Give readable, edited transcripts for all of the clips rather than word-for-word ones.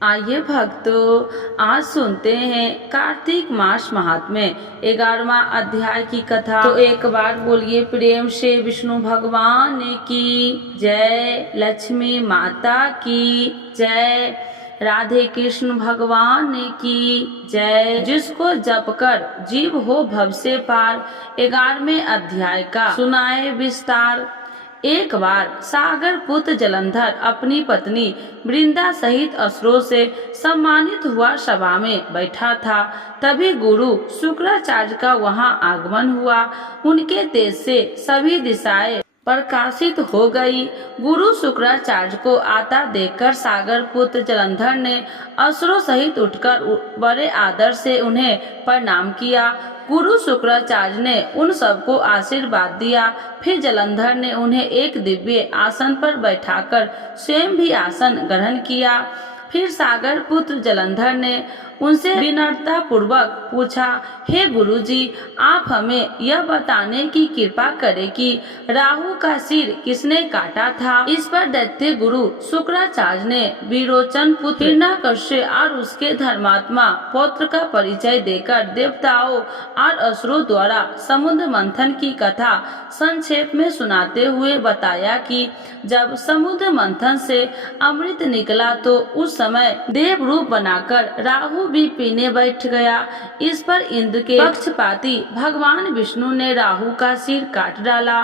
आइए भक्तों, आज सुनते हैं कार्तिक मास महात्म्य 11वां अध्याय की कथा। तो एक बार बोलिए प्रेम से विष्णु भगवान की जय, लक्ष्मी माता की जय, राधे कृष्ण भगवान की जय। जिसको जप कर जीव हो भव से पार, 11वें अध्याय का सुनाए विस्तार। एक बार सागर पुत्र जलंधर अपनी पत्नी वृंदा सहित असुरों से सम्मानित हुआ सभा में बैठा था। तभी गुरु शुक्राचार्य का वहां आगमन हुआ। उनके तेज से सभी दिशाएं प्रकाशित हो गई। गुरु शुक्राचार्य को आता देखकर सागर पुत्र जलंधर ने असुरों सहित उठकर बड़े आदर से उन्हें प्रणाम किया। गुरु शुक्राचार्य ने उन सबको आशीर्वाद दिया। फिर जलंधर ने उन्हें एक दिव्य आसन पर बैठाकर स्वयं भी आसन ग्रहण किया। फिर सागर पुत्र जलंधर ने उनसे विनम्रता पूर्वक पूछा, हे गुरुजी, आप हमें यह बताने की कृपा करें कि राहु का सिर किसने काटा था। इस पर दैत्य गुरु शुक्राचार्य ने विरोचन पुत्र हिरण्यकश्यप और उसके धर्मात्मा पौत्र का परिचय देकर देवताओं और असुरों द्वारा समुद्र मंथन की कथा संक्षेप में सुनाते हुए बताया कि जब समुद्र मंथन से अमृत निकला तो उस समय देव रूप बनाकर राहु भी पीने बैठ गया। इस पर इंद्र के पक्षपाती भगवान विष्णु ने राहु का सिर काट डाला।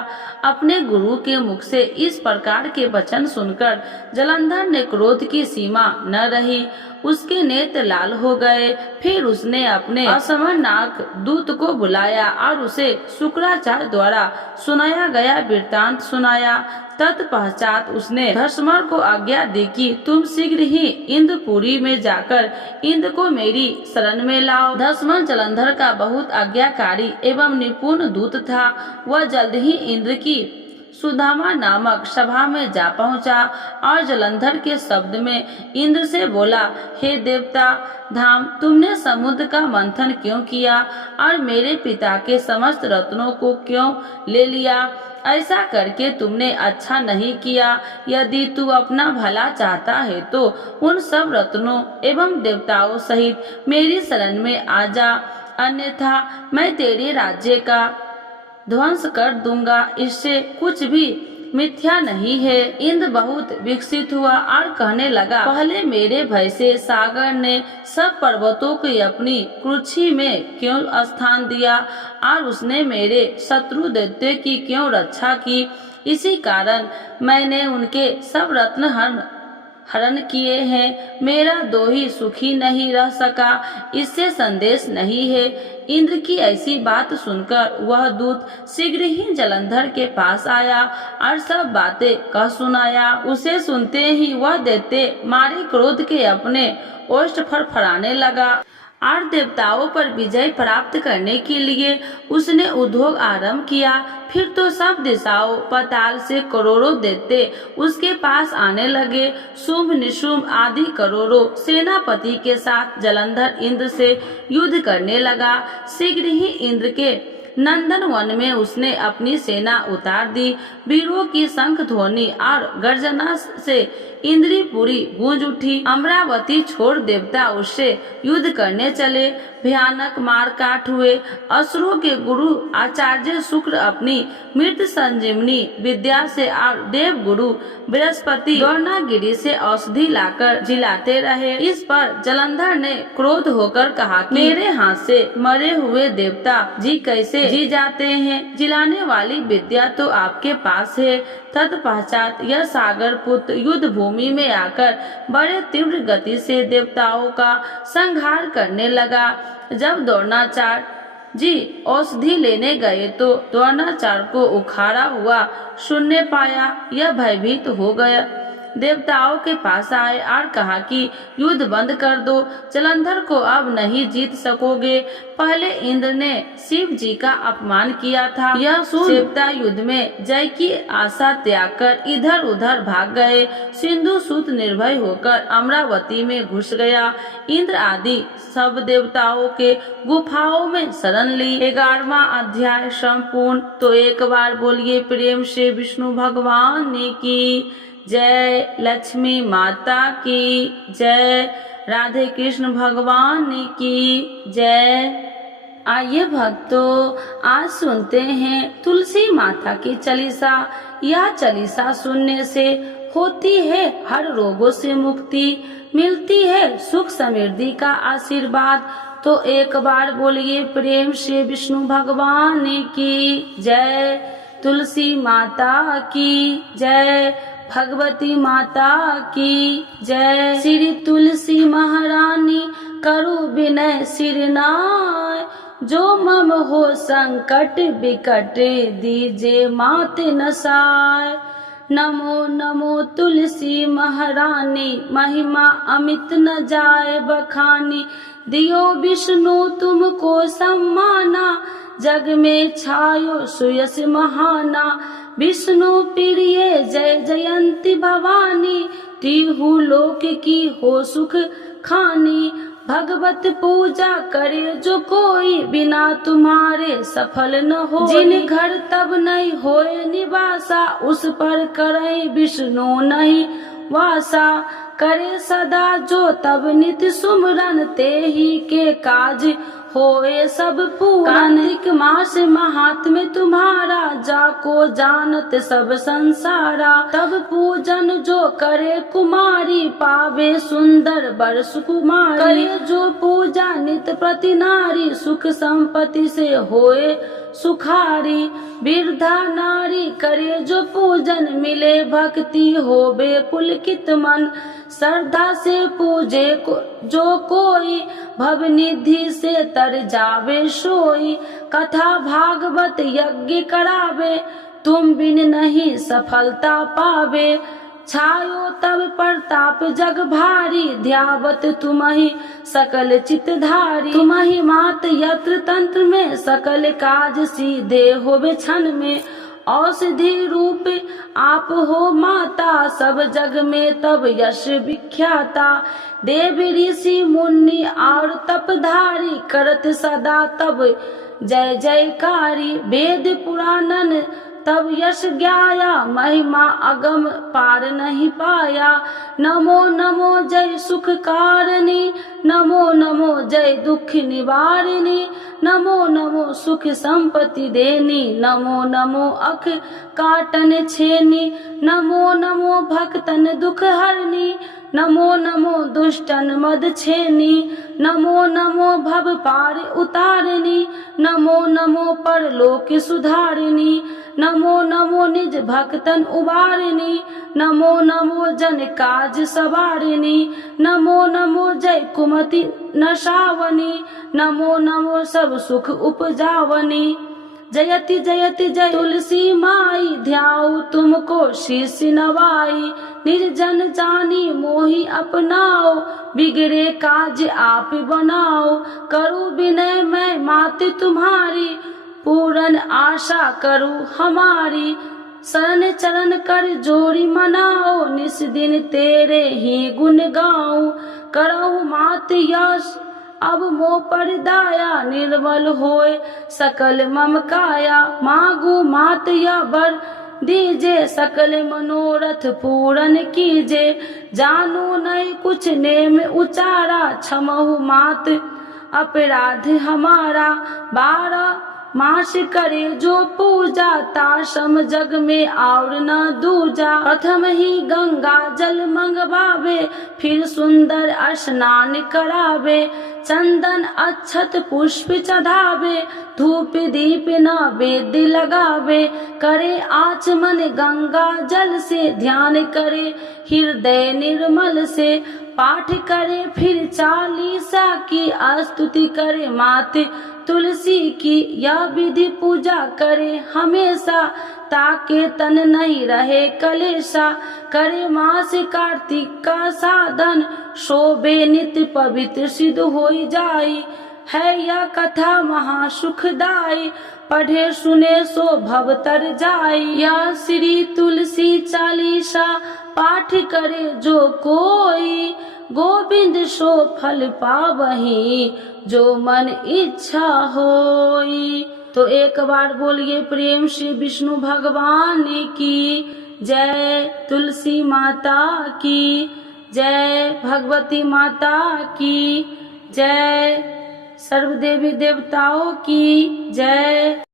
अपने गुरु के मुख से इस प्रकार के वचन सुनकर जलंधर ने क्रोध की सीमा न रही। उसके नेत्र लाल हो गए। फिर उसने अपने असमनाक दूत को बुलाया और उसे शुक्राचार्य द्वारा सुनाया गया वृत्तांत सुनाया। तत्पश्चात उसने धर्मर को आज्ञा दी कि तुम शीघ्र ही इंद्रपुरी में जाकर इंद्र को मेरी शरण में लाओ। धर्मर जलंधर का बहुत आज्ञाकारी एवं निपुण दूत था। वह जल्द ही इंद्र की सुदामा नामक सभा में जा पहुंचा और जलंधर के शब्द में इंद्र से बोला, हे देवता धाम, तुमने समुद्र का मंथन क्यों किया और मेरे पिता के समस्त रत्नों को क्यों ले लिया? ऐसा करके तुमने अच्छा नहीं किया। यदि तू अपना भला चाहता है तो उन सब रत्नों एवं देवताओं सहित मेरी शरण में आ जा, अन्यथा मैं तेरे राज्य का ध्वंस कर दूंगा। इससे कुछ भी मिथ्या नहीं है। इंद्र बहुत विकसित हुआ और कहने लगा, पहले मेरे भय से सागर ने सब पर्वतों को अपनी कुर्सी में क्यों स्थान दिया और उसने मेरे शत्रु दैत्य की क्यों रक्षा की? इसी कारण मैंने उनके सब रत्न हरण किए हैं। मेरा दोही सुखी नहीं रह सका, इससे संदेश नहीं है। इंद्र की ऐसी बात सुनकर वह दूत शीघ्र ही जलंधर के पास आया और सब बातें कह सुनाया। उसे सुनते ही वह दैत्य मारे क्रोध के अपने ओष्ठ फड़फड़ाने लगा और देवताओं पर विजय प्राप्त करने के लिए उसने उद्योग आरंभ किया। फिर तो सब दिशाओं पाताल से करोड़ों दैत्य उसके पास आने लगे। शुंभ निशुंभ आदि करोड़ों सेनापति के साथ जलंधर इंद्र से युद्ध करने लगा। शीघ्र ही इंद्र के नंदन वन में उसने अपनी सेना उतार दी। वीरों की शंख ध्वनि और गर्जना से इंद्रिपुरी गूंज उठी। अमरावती छोड़ देवता उससे युद्ध करने चले। भयानक मार काट हुए। असुरों के गुरु आचार्य शुक्र अपनी मृत संजीवनी विद्या से और देव गुरु बृहस्पति द्रोणागिरी से औषधि लाकर जिलाते रहे। इस पर जलंधर ने क्रोध होकर कहा कि मेरे हाथ से मरे हुए देवता जी कैसे जी जाते हैं? जिलाने वाली विद्या तो आपके पास है। तत्पश्चात यह सागर पुत्र युद्ध भूमि में आकर बड़े तीव्र गति से देवताओं का संहार करने लगा। जब द्रोणाचार्य जी औषधि लेने गए तो द्रोणाचार्य को उखाड़ा हुआ सुनने पाया। यह भयभीत हो गया। देवताओं के पास आए और कहा कि युद्ध बंद कर दो, जलंधर को अब नहीं जीत सकोगे। पहले इंद्र ने शिव जी का अपमान किया था। यह सुन देवता युद्ध में जय की आशा त्याग कर इधर उधर भाग गए। सिंधु सूत निर्भय होकर अमरावती में घुस गया। इंद्र आदि सब देवताओं के गुफाओं में शरण ली। 11वां अध्याय संपूर्ण। तो एक बार बोलिए प्रेम से विष्णु भगवान की जय। लक्ष्मी माता की जय। राधे कृष्ण भगवान की जय। आइए भक्तों, आज सुनते हैं तुलसी माता की चालीसा। यह चालीसा सुनने से होती है हर रोगों से मुक्ति, मिलती है सुख समृद्धि का आशीर्वाद। तो एक बार बोलिए प्रेम से विष्णु भगवान की जय। तुलसी माता की जय। भगवती माता की जय। श्री तुलसी महारानी करु विनय सिरनाय, जो मम हो संकट विकट दीजे मात नसाय। नमो नमो तुलसी महारानी, महिमा अमित न जाए बखानी। दियो विष्णु तुमको सम्माना, जग में छायो सुयस महाना। विष्णु प्रिय जय जयंती भवानी, तिहु लोक की हो सुख खानी। भगवत पूजा करे जो कोई, बिना तुम्हारे सफल न हो। जिन घर तब नहीं होए निवासा, उस पर करे विष्णु नहीं वासा। करे सदा जो तब नित सुमरन, ते ही के काज होए सब पूरन। कार्तिक मास महात्म्य तुम्हारा, जाको जानत सब संसारा। तब पूजन जो करे कुमारी, पावे सुंदर बर सुकुमारी। करे जो पूजा नित प्रति नारी, सुख संपत्ति से होए सुखारी। वृद्धा नारी करे जो पूजन, मिले भक्ति होवे पुलकित मन। श्रद्धा से पूजे जो कोई, भवनिधि से तर जावे सोई। कथा भागवत यज्ञ करावे, तुम बिन नहीं सफलता पावे। छायो तब प्रताप जग भारी, ध्यावत तुम्हि सकल चितधारी। तुम्हि मात यत्र तंत्र में, सकल काज सीधे होवे क्षण में। औषधि रूप आप हो माता, सब जग में तब यश विख्याता। देव ऋषि मुनि और तपधारी, करत सदा तब जय जयकारी। वेद पुराणन तब यश ज्ञाया, महिमा अगम पार नहीं पाया। नमो नमो जय सुख कारिणी, नमो नमो जय दुख निवारिणी। नमो नमो सुख संपत्ति देनी, नमो नमो अख काटन छेनी। नमो नमो भक्तन दुख हरनी, नमो नमो दुष्टन मद छेनी। नमो नमो भव पार उतारिणी, नमो नमो परलोक सुधारिणी। नमो नमो निज भक्तन उबारिणी, नमो नमो जन काज सवारिणी। नमो नमो जय कुमति नशावनी, नमो नमो सब सुख उपजावनी। जयति जयति जय तुलसी माई, ध्याऊ तुमको शीश नवाई। निर्जन जानी मोहि अपनाओ, बिगड़े काज आप बनाओ। करूँ विनय मैं मात तुम्हारी, पूरन आशा करूँ हमारी। शरण चरण कर जोड़ी मनाओ, निस दिन तेरे ही गुण गाऊं। करहु मात यश अब मोह पर दाया, निर्मल होए सकल मम काया। मांगू मात या वर दीजे, सकल मनोरथ पूरन कीजे। जानू नहीं कुछ नेम उचारा, क्षमहु मात अपराध हमारा। 12 मास करे जो पूजा, ताशम जग में और न दूजा। प्रथम ही गंगा जल मंगवावे, फिर सुंदर स्नान करावे। चंदन अक्षत पुष्प चढ़ावे, धूप दीप नैवेद्य लगावे। करे आचमन गंगा जल से, ध्यान करे हृदय निर्मल से। पाठ करे फिर चालीसा की, स्तुति करे मात तुलसी की। यह विधि पूजा करे हमेशा, ताके तन नहीं रहे कलेशा। करे मास कार्तिक का साधन, शोभे नित्य पवित्र सिद्ध होई जाई। है यह कथा महासुखदाई, पढ़े सुने सो भव तर जाई। यह श्री तुलसी चालीसा, पाठ करे जो कोई। गोविंद सो फल पावही, जो मन इच्छा होई। तो एक बार बोलिए प्रेम से विष्णु भगवान की जय, तुलसी माता की जय, भगवती माता की जय, सर्व देवी देवताओं की जय।